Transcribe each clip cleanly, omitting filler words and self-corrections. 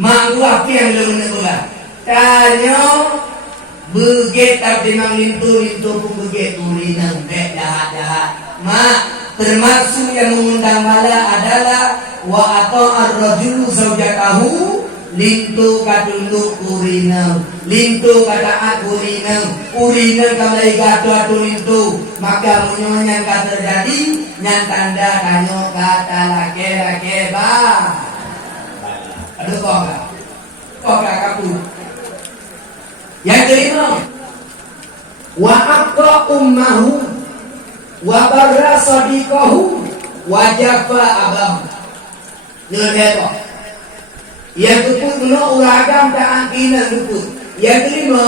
Mangguah yang lu menegurlah. Tanya beget tapi mang lintu pun beget turinang dek jahat. Mak termasuk yang mengundang mala adalah wa atau ar-rajulu zaujatahu lintu katunduk urinang lintu kata urinang kamai gato lintu maka munyonya yang terjadi yang tanda tanyo kata lake ba aduh kok kaku yang kelima wa aqra ummahu wa barra sadiqahu wa jafa abam nyedeto yang tuput meno uragam tak angkina tuput. Yang kelima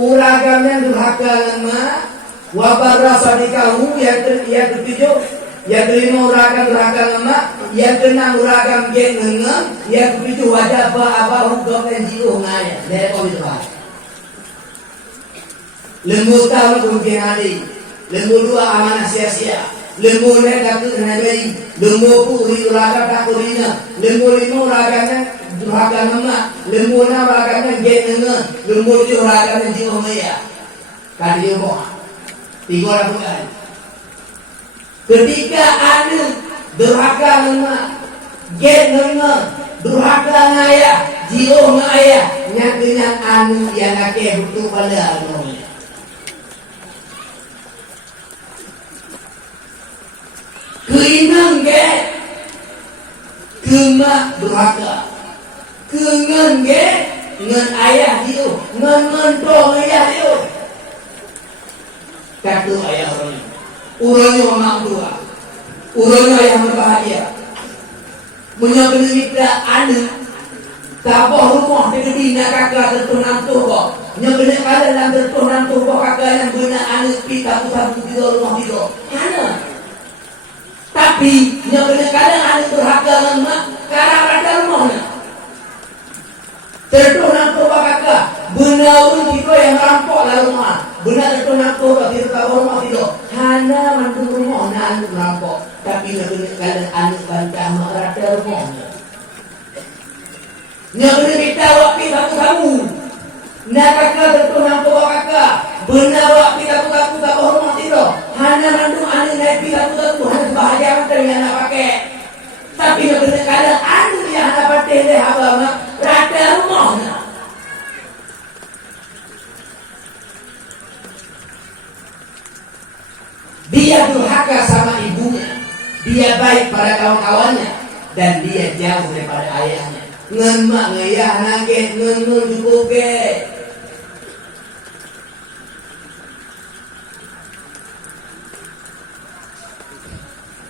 uragamnya durhaka lama wabarra sadikahu yang ketujuh yang kelima uragam durhaka lama yang keenam uragam geng ngengem yang ketujuh wajah abah hukam dan jiruh ngaya dari kau itu lah. Lembu tahu kemudian hari lembu dua amanah sia-sia lembu lain kata nabi lembu puri uragam tak purina lembu lima uragamnya durhaka nama lembu na uragamnya genengan lembu itu uragamnya jiwa maya kali itu tiga orang bukan ketika ada durhaka nama genengan durhaka ngaya jiwa ngaya nyatanya anu yang ake butuh pada anu keinang ke kema durhaka kengen ke ngen ayah dia ngen dong ayah dia kata ayah urangnya orang tua urangnya yang berbahagia menyokong mitra anak tabah rumah dina kakak tertunang tuh nyokong kalian yang tertunang tuh kakak yang benar anak pita pusat tidur rumah tidur anak tapi nyokong kalian anak berharga lemak karena ada rumahnya tertunang tuh kakak benar tidur yang rampok lah rumah benar tertunang tuh kakak rumah tidur hanya mantu rumah anak rampok tapi nyokong kalian anak bantah merata rumahnya nyokong kita waktu kamu nak kakak tertunang tuh kakak benar waktu kamu rumah tidur hanya mantu anak naik kamu hanya bahagia dengan anak pakai tapi nyokong kalian anak yang anak pakai deh abang rata rumahnya dia durhaka sama ibunya dia baik pada kawan-kawannya dan dia jauh daripada ayahnya ngen mak ngeyah nage ngen cukup ke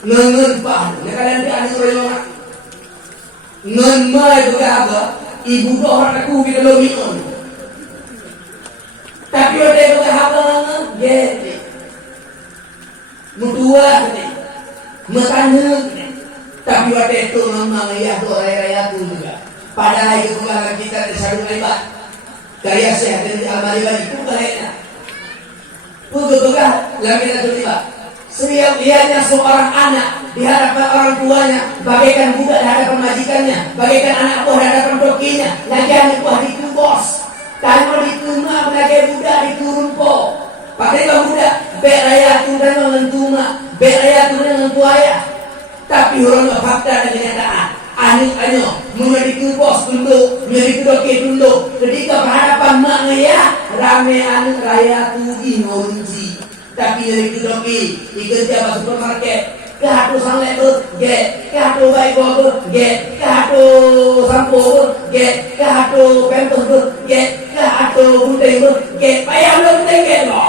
ngen pak kalian dia ada orang ngen mak itu apa ibu tu orang aku kita lomi tapi ada itu apa ye mutua matanya tapi ada itu memang ya tu raya tu juga padahal itu bukan kita disadu lebat gaya sehat dari almari bagi itu kayaknya bukan lagi kita tiba setiap lihatnya seorang anak di hadapan orang tuanya bagaikan budak di hadapan majikannya bagaikan anak buah di hadapan dokinya lagi anak buah di bos kalau di rumah lagi budak di turunpo pakai budak beraya tudan mengentuma beraya tudan mengentuaya tapi orang fakta dan kenyataan anik-anik menjadi bos tunduk menjadi doki tunduk ketika berhadapan maknya rame anak raya tugi ngonji tapi dari doki dikerja masuk supermarket kahatu sangle ge kahatu baik ge kahatu sampo ge kahatu pempes ge kahatu gunting ge payah lo gunting ge lo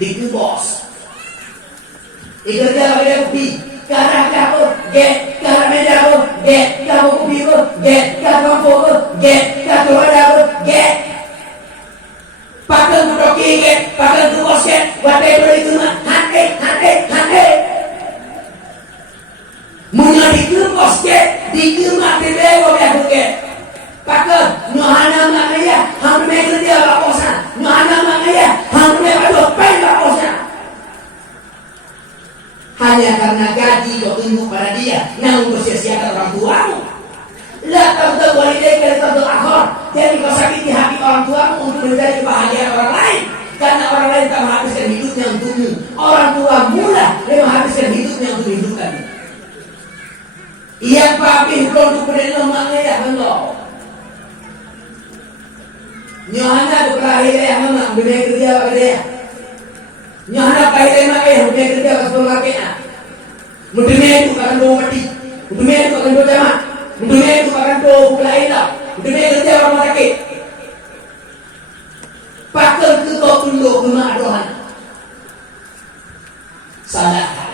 di bos dikerja pakai kopi karena kahatu ge karena meja ge kahatu kopi ge kahatu sampo ge kahatu ada ge pakai doki ge pakai bos ge wadah itu mah hati menjadi bos ge dikirma ke dewa ya ke pakai nuhana makanya hamil kerja bakosan nuhana makanya hamil pada pen bakosan hanya karena gaji kau tunduk pada dia namun bersia-siakan orang tuamu Jadi kau sakiti hati orang tuamu untuk mencari kebahagiaan orang lain. Karena orang lain tak menghabiskan hidupnya untukmu. Orang tua mula yang menghabiskan hidupnya untuk hidupkanmu. Ia papi untuk berdiri lemahnya ya Allah. Nyohana berkelahi ya mama, dunia kerja apa dia? Nyohana kahit mak ya, dunia kerja apa sebagainya. Dunia itu akan bawa mati, dunia itu akan bawa jamaah, dunia itu akan bawa berkelahi lah, dunia kerja orang sakit. Pakar ke kau tunduk ke mak dohan. Salah.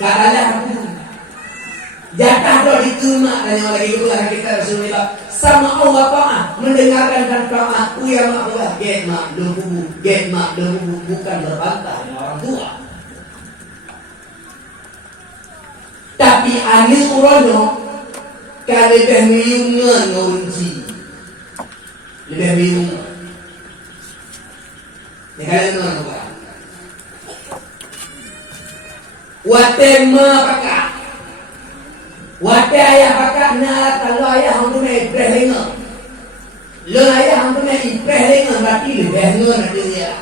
Katanya aku jatah doa diterima dan yang lagi kebelah kita Rasulullah sama Allah Ta'ala mendengarkan dan doa uya makhluk get mak debu bukan berbantah dengan orang tua. Tapi anil urono kalau lebih miungan ngunci lebih miung. Ini kalian nonton. Watema pakak, wate ayah pakak nalar kalau ayah hampu me iprehenga, lo ayah hampu me iprehenga berarti lebihnya nanti dia,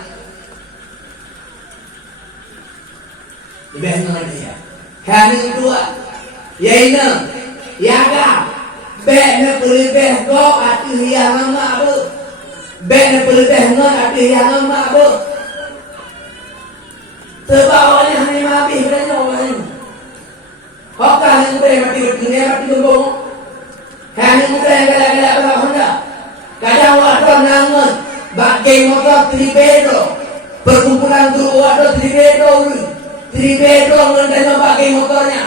lebihnya nanti dia. Kami tua, ya ina, ya ga, bene pelibeh go ati hiang mama bu, bene pelibeh ngan ati hiang mama bu. Terbawanya hanya mati berani orang. Hokah yang muda mati berdunia mati berbong. Hanya muda yang galak-galak berapa Honda. Kadang waktu nangan bagai motor tribedo. Perkumpulan guru waktu tribedo. Tribedo mengenai bagai motornya.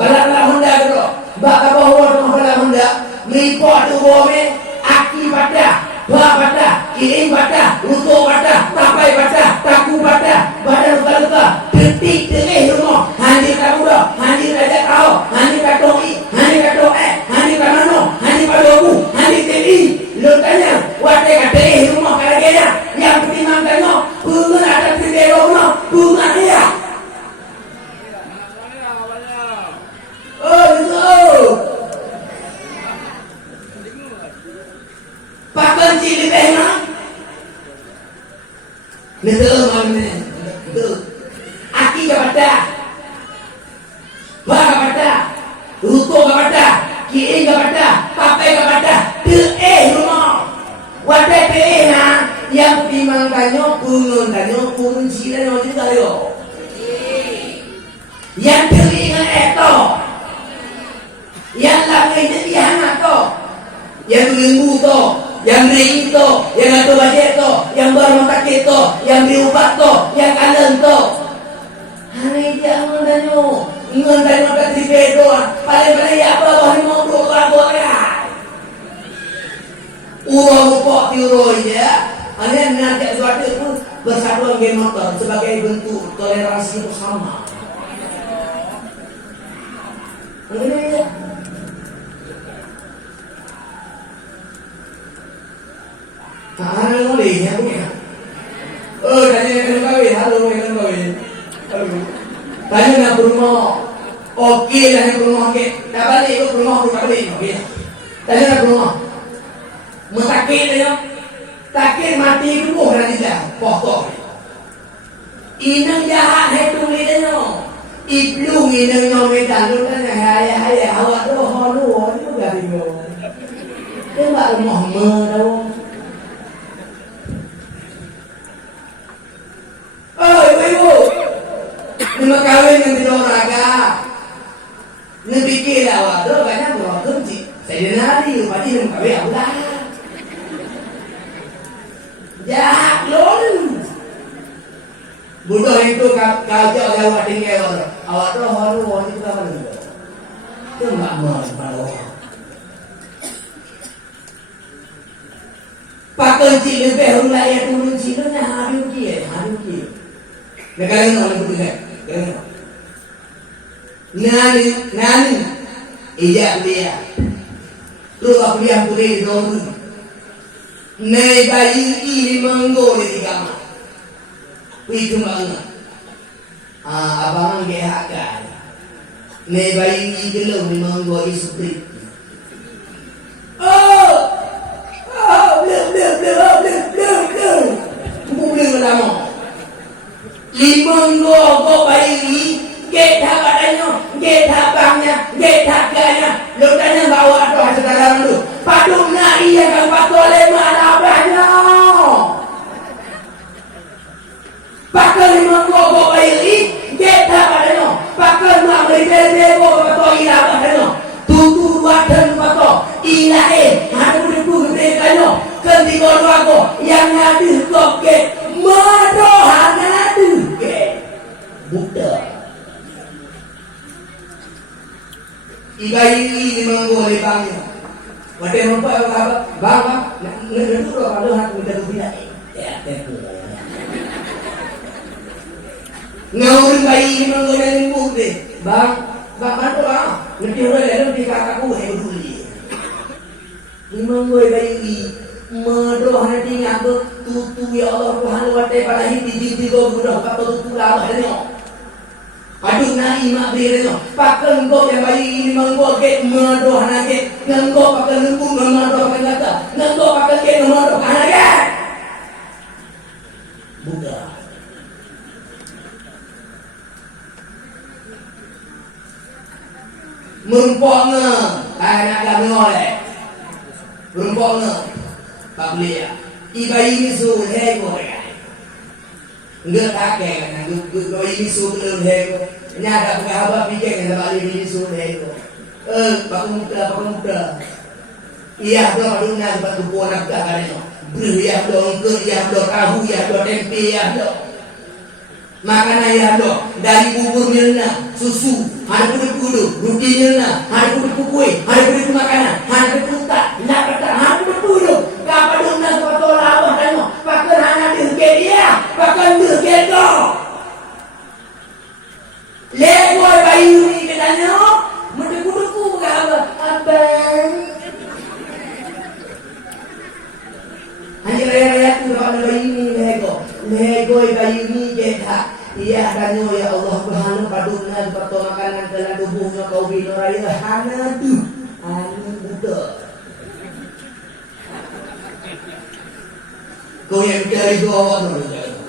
Balak-balak Honda bro. Baka bawa rumah balak Honda. Melipot tu bome. Aki pada. Dua pada, kirim pada, luto pada, tapai pada, taku pada, badan luka-luka, detik tengah rumah, handir kamu dah, handir raja kau, handir katoi, handir katoe, handir kamano, handir padogu, handir teli, lu tanya, wate katei rumah kalagenya, yang pertimang tanya, bunga ada tiga rumah, bunga dia. Oh, betul. Pakai cili pena, betul mana, betul. Aki kepada, bah kepada, ruko kepada, kiri kepada, papai kepada, rumah, wadah na, yang timang kanyo, pungun cili nanti tayo, yang telinga eto, yang langitnya tiang to, yang limbu to. Yang ring itu, yang atu bajet itu, yang barang sakit itu, yang diubat itu, yang kanan itu. Hari dia mendanyo, mendanyo kat tipe doa. Paling-paling apa wahai mau doa ya. Uang pok tiuro ya. Anda nanti sesuatu pun bersatuan game motor sebagai bentuk toleransi bersama. Ini ya. Halo boleh ya punya. Oh tanya yang kawin, halo yang kawin. Tanya nak rumah, oke lah yang rumah oke. Tak balik ikut rumah aku tak balik oke. Tanya nak rumah, mutakir ya, takir mati dulu nanti dah, pokok. Inang jahat hitung dia no, iblu inang yang medan tu kan ayah awak tu halu tu gak bingung. Dia tak rumah mana. Oh ibu, nama kawin yang tidak raga, nebikir awak tu banyak berotot sih. Saya nari, pasti nama kawin aku dah. Jahat lon. Budak itu kacau awak tinggal awak tu haru awak itu apa ni? Tu mak malu. Pakai cili behul layak turun cili ni haru kiye. Negara orang putih nani ijak dia tu aku yang putih dulu nei bayi ini manggo di kamar itu mana abang gehakan nei bayi ini belum di manggo istri oh lamo. Limang go bayi, get badannya, get bangnya, get harganya. Lo tanya bawa atau hasil dalam lu. Padungna iya kan patole mana banyak. Pakai limang go bayi, get badannya. Pakai mak beri go atau ilah badannya. Tutu wadah pato ilahe hanu debu gede kanyo kendi kono aku yang ngadu koke mado hanadu ke Buddha ibai ini menggoleh bangnya wate mampu apa bang ngedu lo kalau hak udah tidak ya tepu ngawur bayi ini menggoleh limbu deh bang mana bang ngerti orang lain di kakakku hebat dulu Imam gue bayi medoh hati ngaku tutu ya Allah Tuhan wate pada hiti gue mudah patut tutu lah hanya aduh na ima berinya pakai engkau yang bayi Imam gue ke medoh hati engkau pakai lembu medoh pakai kata engkau pakai ke medoh hanya bukan Mumpoknya anak kami oleh Mumpoknya Pak Belia Iba ini suruh hego Nggak kakek kan Iba ini suruh belum hego Nyata punya apa pikir Nggak balik ini suruh hego Pak Muda Iya dong aduhnya Pak Tupu anak kakaknya Iya dong Iya dong tahu Iya dong tempe Iya dong makanan ya dok dari bubur milna susu ada kudu roti milna ada kudu kue ada kudu makanan ada kudu tak nak kata ada kudu kapan dong nak foto lawah tanya pakai hanya dirke dia pakai dirke do lego bayu ni katanya mesti kudu ku apa abang hanya raya tu pada bayi ni lego bayu ni jeda iya danyo ya Allah Tuhan padungna pato makanan dalam tubuhnya kau binoraya hana tu anu buta kau yang cari tu awak tu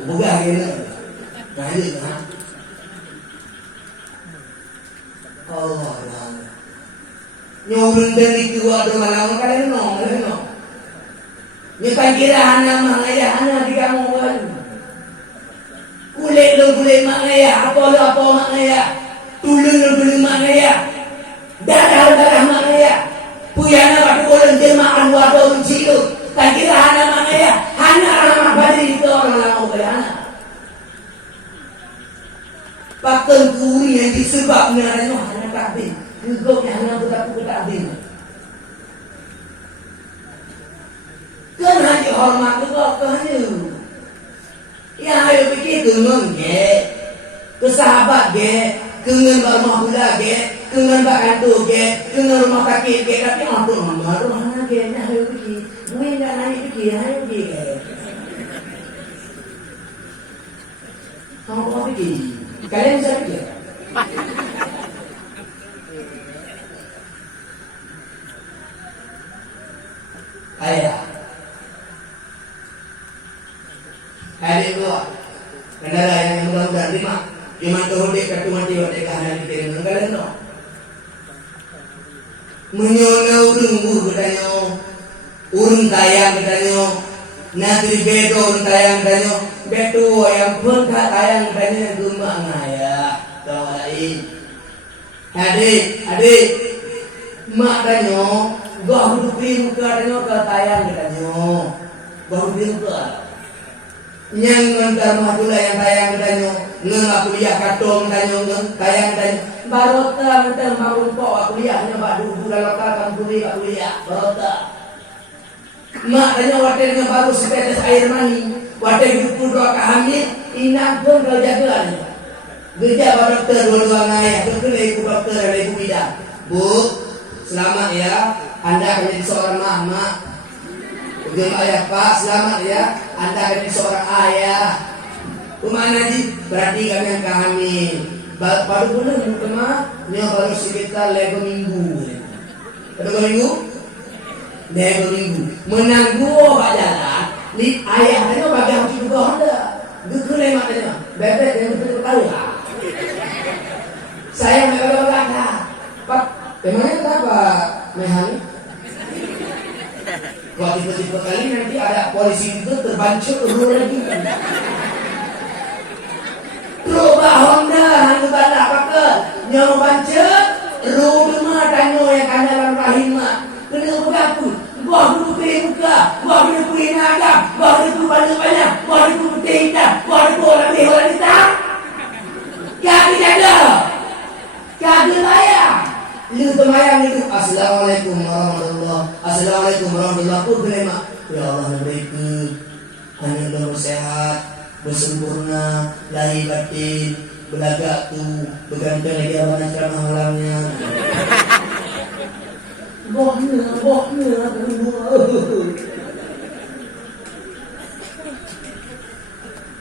buka kena nah ini kan Allah nyorun dari tua tu malam kalian no nyetan kira hana mangaya hana di kamu baru kulit lo kulit mangaya apa lo apa mangaya tulung lo tulung mangaya darah mangaya puyana waktu orang jemaah waktu orang cilu tak kira hana mangaya hana anak badi itu orang lama kaya hana pakai kuri yang disebabnya hana takbir juga hana betapa takbir kan hanya hormat juga hanya ya ayo pikir kengen ge kesahabat ge kengen rumah budak ge kengen kantor ge kengen rumah sakit ge tapi untuk rumah ge nah ayo pikir gue enggak naik pikir ayo pikir kamu pikir kalian bisa pikir ayah hari dua kendala yang mudah-mudahan lima tahun dia ketumati waktu kehadiran kita dengan kalian no menyona urung katanya urung tayang katanya nanti bedo urung tayang katanya bedo yang pengkat tayang katanya cuma ngaya tahu lain adik mak katanya gua hidup di muka katanya ke tayang katanya gua hidup di muka yang ngantar mahdulah yang tayang danyo ngeng kuliah katong danyo ngeng tayang danyo barota ngantar marumpo kuliahnya badu bulan lokal kuliah barota mak danyo waternya baru setetes air mani water hidup dua kahamil inang pun kalau jagoan geja pak dokter dua-dua ngayah dokter ibu dokter ada ibu bidan bu selamat ya anda akan jadi seorang mama Ujung ayah pak, selamat ya. Anda ini seorang ayah. Kemana di? Berarti kami yang kami. Baru bulan kemana? Ini baru sekitar lego minggu. Lego minggu? Lego minggu. Menang dua pak jalan. Ayahnya bagi harus juga Honda. boleh makanya. Bebek yang betul tahu. Saya memang belakang. Pak, memangnya kenapa mehani? Wah, tipe-tipe kali nanti ada polisi itu terbancur dulu lagi. Rubah Honda, hantu bala apa ke? Nyawa bancet, rumah tanya yang ada dalam rahim mak. Kena bergaku. Wah, itu pilih muka. Wah, itu pilih naga. Wah, itu banyak-banyak. Wah, itu putih hitam. Wah, itu orang lebih orang hitam. Kaki jaga. Kaki layak. Lu temayang itu. Assalamualaikum warahmatullahi wabarakatuh. Assalamualaikum warahmatullahi wabarakatuh. Ya Allah, berikut. Hanya dalam sehat, bersempurna, lahir batin, belagak tu, bergantung lagi awanan ceramah malamnya. Bohnya.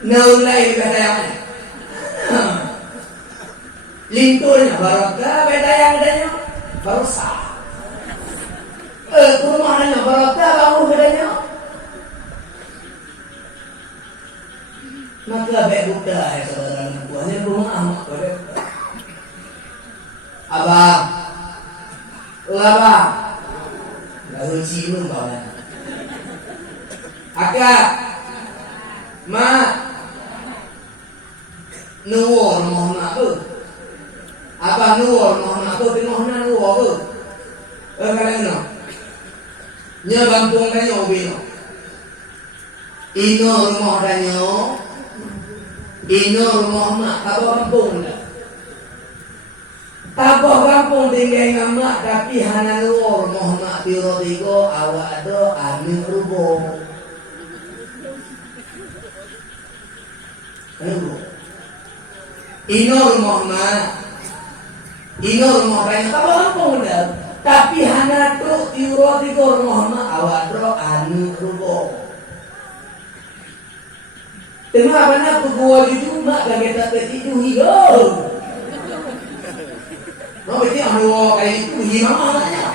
Naulai kata yang mana? Linturnya barokah, beda yang adanya barosah. Perumahannya barokah, bangun bedanya. Maka baik buka ya saudara buahnya rumah amak pada. Abang. Abang. Lalu cium kawan. Akak. Mak. Nuwur Muhammad tu. Abang nuwur Muhammad tu tengok nak nuwur tu. Kadang no. Nya bampung danyo bino. Ino rumah danyo. Ino rumah mak tabah kampung dah. Tabah kampung tinggal ngamak tapi hana luar rumah mak tiro tigo awak do amin rubo. Ino rumah mak. Ino rumah kaya tabah kampung dah. Tapi hana tu tiro tigo rumah mak awak do amin rubo. Kenapa nak gua di rumah kaget tak tertidur hidup? Mau berarti ambil kayak itu gimana ya?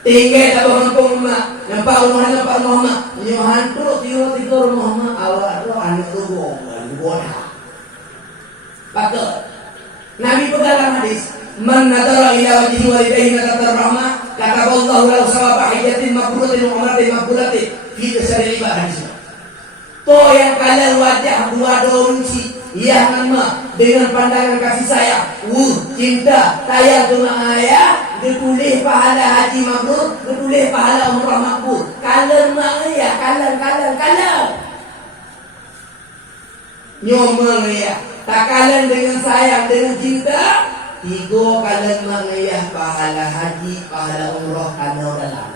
Tinggal tak berkampung mak, nampak rumah mak, hantu tidur rumah mak awak tu anak tu gua Patut. Nabi pegang hadis, man nadara ila wajhi walidayhi nadara rahmah, kata Allah lahu sawaba hijatin mabruratin wa umratin maqbulatin. Kita sering ibadah di sini. To yang kalian wajah dua donci yang nama dengan pandangan kasih sayang, cinta, sayang ke mak ayah, ditulis pahala haji mabrur, ditulis pahala umrah makbul. Kalian mak ayah, kalian. Nyomong ayah, tak kalian dengan sayang, dengan cinta, tiga kalian mak ayah pahala haji, pahala umrah kalau dalam.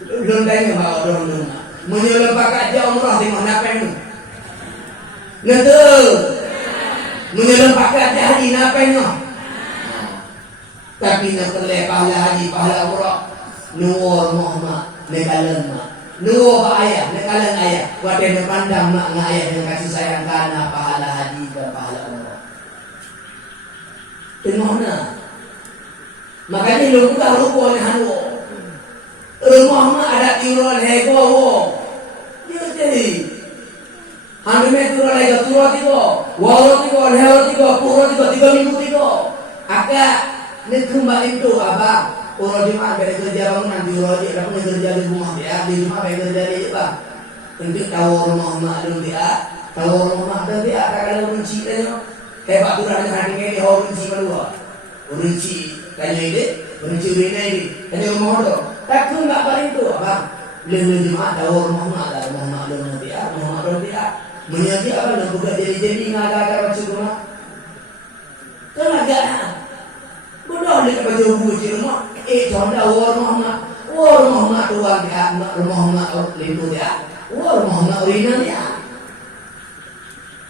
Belum tanya bawa dorong menyulam pakai aja umrah di mana pen? Ngerti? Menyulam pakai aja haji napennya. Tapi nak terleh pahala haji, pahala umrah. Nuwur Muhammad, nekalan mak. Nuwur ayah, nekalan ayah. Wadah pandang mak dengan ayah yang kasih sayang karena pahala haji dan pahala umrah. Tengok nak. Makanya lu buka rupa ni hanu. Rumah mak ada tiuran hego. Dia jadi. Hamil tiuran hego tiuran tiga. Waro tiga, hero tiga, pura tiga, 3 minggu tiga. Akak ni kembali itu abang. Orang Jumat beda kerja bangunan di Urodi, ada pun kerja di rumah dia. Di rumah beda kerja di bang. Untuk tahu rumah mak dulu dia. Tahu rumah mak dulu dia. Kalau runci tanya. Hebat tu dah hari ni dia runci kedua. Runci tanya ini, runci ini. Tanya rumah tu. Tak tu nak balik tu abang. Bila Jumat tahu rumah mak dah, rumah mak dulu dia, rumah mak dulu dia. Menyaji abang nak buka jadi ngagar macam rumah. Kan agak bodoh dia baju buji rumah. Conda rumah mak tuan dia, rumah mak lintu dia. Rumah mak original dia.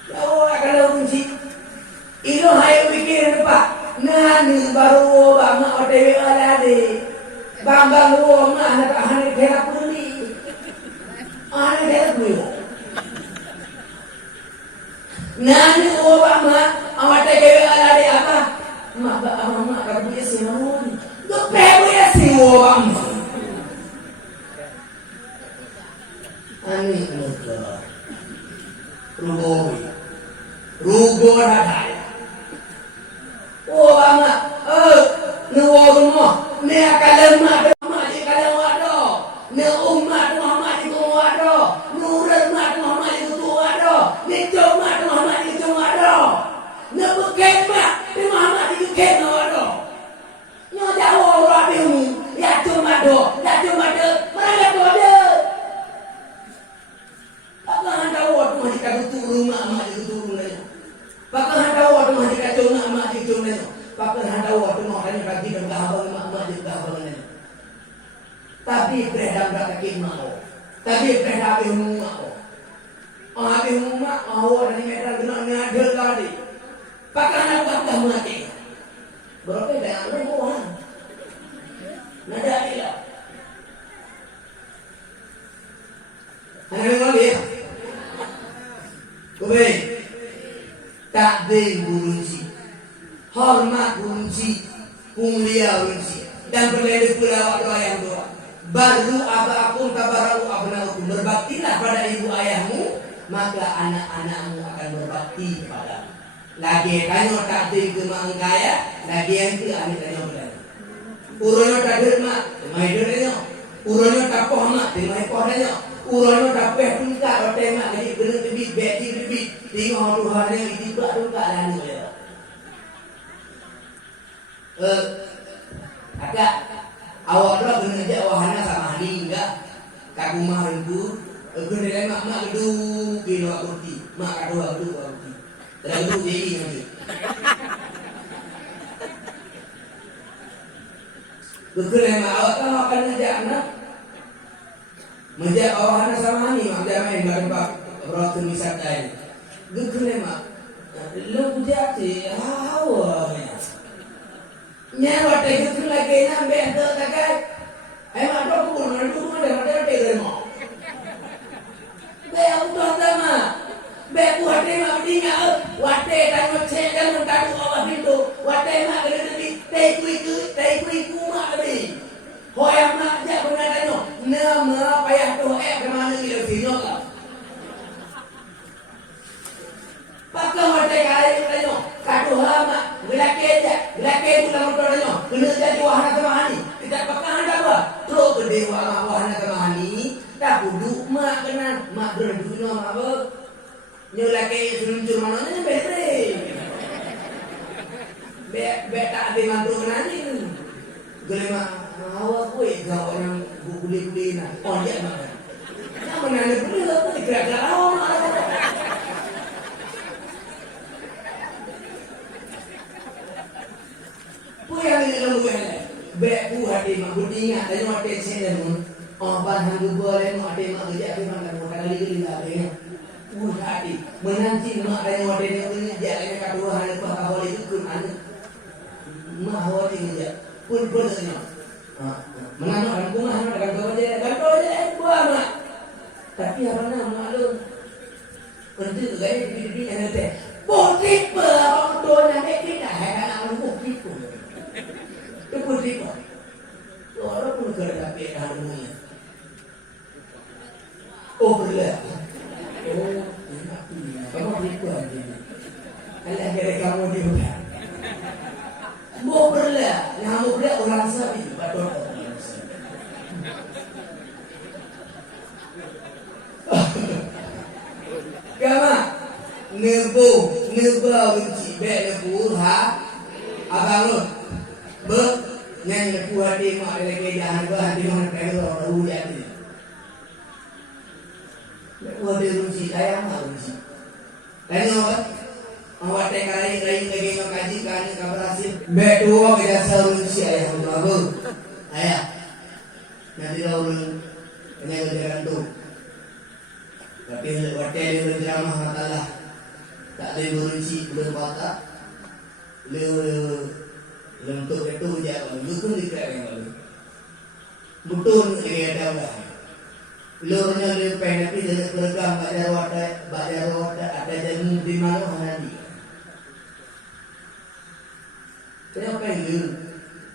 Ya kalau kunci. Ilo hai pikir pak. Nani baru mak OTW ada. Bambang mak nak hane kena puli. Ane kena puli. Nani mak OTW ada apa? Mak kalau punya semua ni. Lepas punya semua. Ani Oh ama, nuwa rumah, ni akan lemah lemah di kalau ada, ni umat Muhammad itu ada, nurul umat Muhammad itu ada, ni umat Muhammad itu ada, ni bukan mak Muhammad itu kena ada. Nyo jauh orang biru, ya cuma do, mereka tu ada. Apa anda waktu masih kata turun mak itu turun lagi. Pakar anda waktu masih kata mak itu turun lagi. Pakar anda waktu mau hanya kaki dan kahabang mak itu kahabang lagi. Tapi berada pada kimau, tapi berada biru mak. Biru mak, awak dari Medan kena ngada kali. Pakar anda bakal mati. Berapa dah ada orang? Nada dia. Ada lagi ya? Kowe takdim burunci, hormat burunci, mulia burunci, dan berlindung pula doa yang doa. Baru abakum tabarau abnaukum, berbaktilah pada ibu ayahmu, maka anak-anakmu akan berbakti padamu. Lagi tanya takdim ke mak kaya, lagi yang ke ani tanya berani. Urono tak derma, mai dernya. Urono tak poh mak, mai poh tanya. Urono tak peh tungka rote mak, jadi bener lebih beti lebih. Tengok Tuhan yang tiba tungka lani ya. Agak awak dah kena je wahana sama hari enggak? Kat rumah itu, kena mak gedung kena kurti, mak ada waktu kurti. Lalu jadi nanti. Bekerja awak kan akan ngejak nak, ngejak awak sama ni mak dia main berempat berat misal lain. Bekerja mak, lu kerja si awak ni. Nyawa teh lagi nampak tu takai. Mak tu pun nanti mana ada teh mak. Dia udah sama. Beku hati mak dinya, wate kan macam kan kadu awak itu, wate mak kena nanti teh kui mak ni. Hoyak mak je benar tanya, nama payah tu kemana dia sini lah. Pakai wate kali tanya, kadu mak, gelake tu dalam tanya, kena jadi wahana kemana? Tidak pakai anda apa? Terus berdewa wahana kemana? Tak duduk mak kena mak berdua mak apa? Nyulake seluncur mananya betre. Be tak ada mantu nani. Gelema awak kuih kau orang buli-buli na. Oh dia mak. Nak menanya buli apa dikira-kira awak. Puya ni lalu be hati mak budinga dan mate senen. Oh bahan boleh mak ade mak kerja ke mana kali ada. Hati menanti mak dan wade dia punya jalannya kedua hari apa boleh ikut anu mak wade dia pun bersenya menanam dan bunga dengan kau je buah mak tapi apa nama lu nanti gaya di yang ada putih orang tua nanti kita hanya anu putih pun itu putih pun orang pun kerja tapi anunya oh belah. Oh, kamu beriku aja. Allah kira kamu juga. Mau berlah, yang mau berlah orang sabi, betul. Kama, nebo benci, nebo abang lu, nyanyi nebo hati mak lagi jangan hati mana kaya orang ujian ni. Wah dia rugi, saya mah rugi. Tanya apa? Awak tengah lain lagi mengkaji kan berhasil. Betul biasa rugi ayah Allah. Ayah, nanti lalu ini berjalan tu. Tapi waktu dia berjamah matalah tak ada rugi belum patah. Lentuk itu je, bukan dikira yang lalu. Betul dia ada dah. Lurnya dia pengen tapi dia beragam baca roda ada jamu di mana nanti. Kenapa yang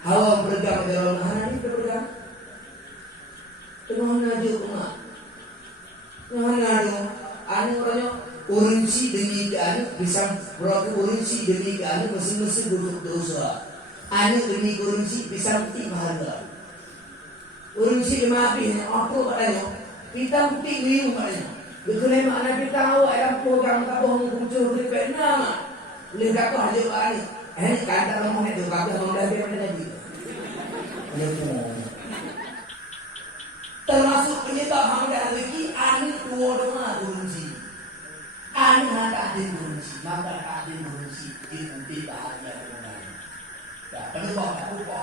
hawa beragam baca roda nanti beragam? Tengah naju mak, tengah naju. Anu orangnya urunsi demi ke anu bisa berlaku urunsi demi ke anu mesin-mesin duduk dosa anu demi urunsi bisa mati bahagia urunsi demi apa padanya kita putih liu padanya betul mana kita tahu ada program kampung muncul di Vietnam lihat aku hadir hari kata ngomong itu kata ngomong dari mana tadi termasuk penyebab hamdan rezeki anu dua doa urunsi anu hata adil urunsi maka adil urunsi diikuti bahagia dengan tak perlu apa-apa